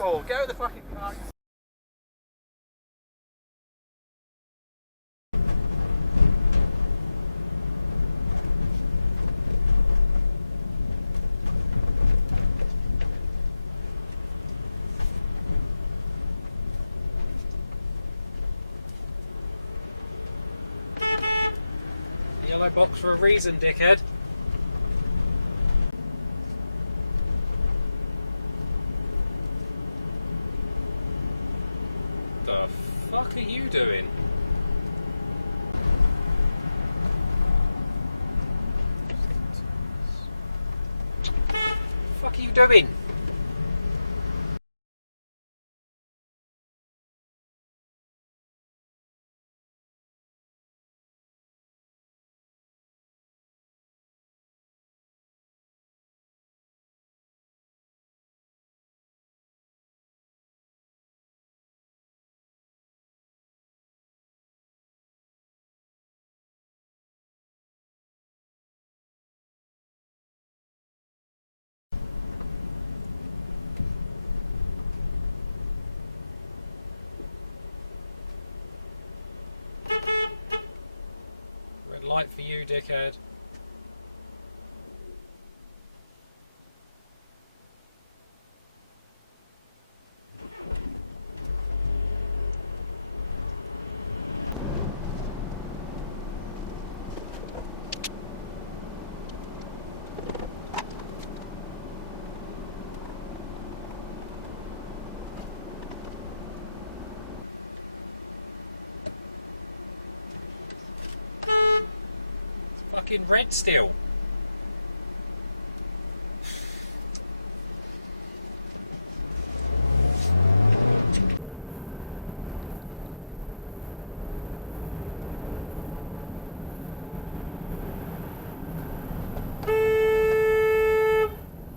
asshole! Get out of the fucking car! Yellow box for a reason, dickhead. The fuck are you doing? The fuck are you doing? Red light for you, dickhead. Fucking red still.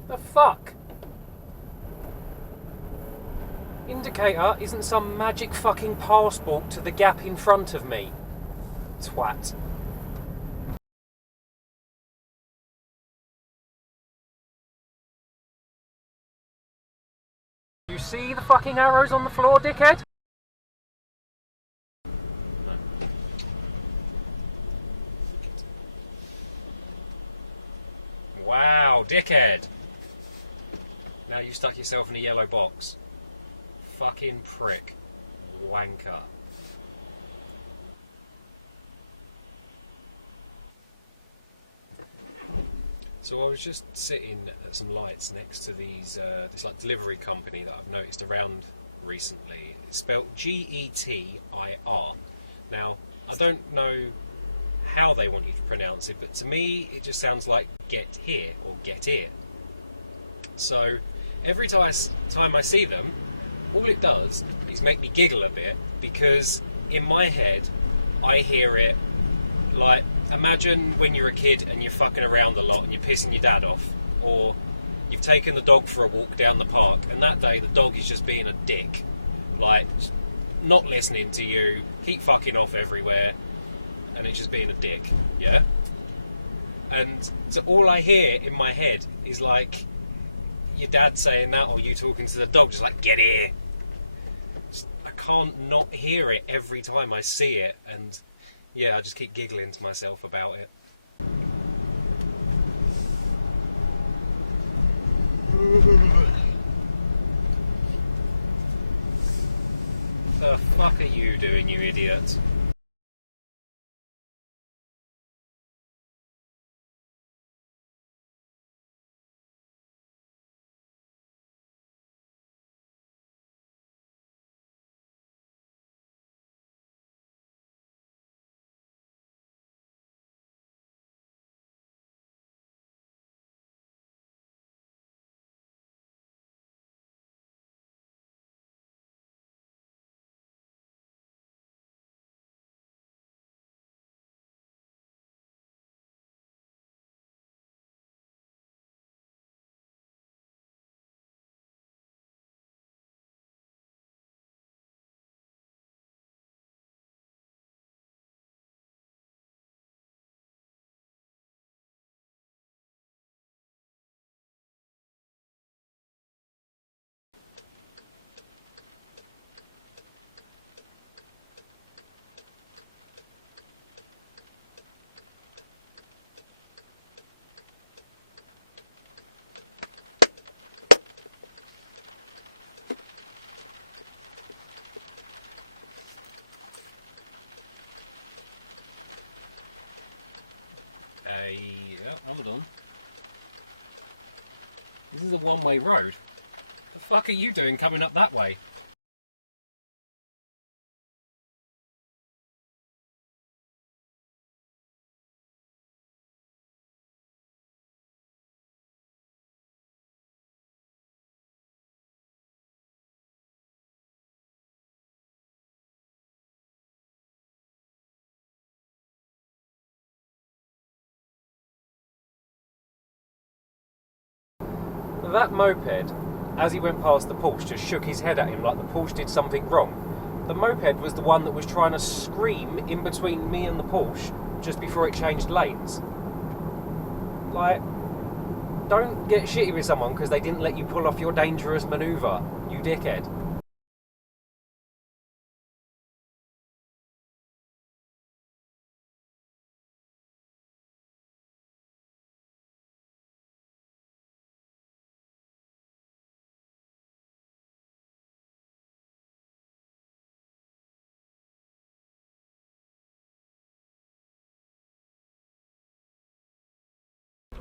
The fuck? Indicator isn't some magic fucking passport to the gap in front of me. Twat. You see the fucking arrows on the floor, dickhead? No. Wow, dickhead. Now you stuck yourself in a yellow box. Fucking prick. Wanker. So I was just sitting at some lights next to these this like delivery company that I've noticed around recently. It's spelled Getir. Now I don't know how they want you to pronounce it, but to me it just sounds like get here or get here. So every time I see them, all it does is make me giggle a bit, because in my head I hear it like, imagine when you're a kid and you're fucking around a lot and you're pissing your dad off, or you've taken the dog for a walk down the park and that day the dog is just being a dick, like not listening to you, keep fucking off everywhere, and it's just being a dick, yeah? And so all I hear in my head is like your dad saying that, or you talking to the dog, just like, get here. I can't not hear it every time I see it, and yeah, I just keep giggling to myself about it. The fuck are you doing, you idiot? Yeah, hold on. This is a one-way road. The fuck are you doing coming up that way? That moped, as he went past the Porsche, just shook his head at him like the Porsche did something wrong. The moped was the one that was trying to scream in between me and the Porsche just before it changed lanes. Like, don't get shitty with someone because they didn't let you pull off your dangerous manoeuvre, you dickhead.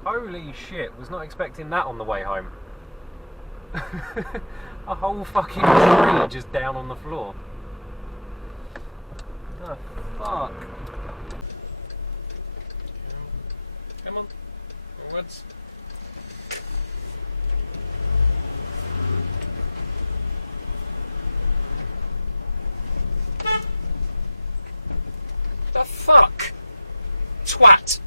Holy shit, was not expecting that on the way home. A whole fucking tree just down on the floor. Oh, fuck. Come on, forwards. The fuck? Twat!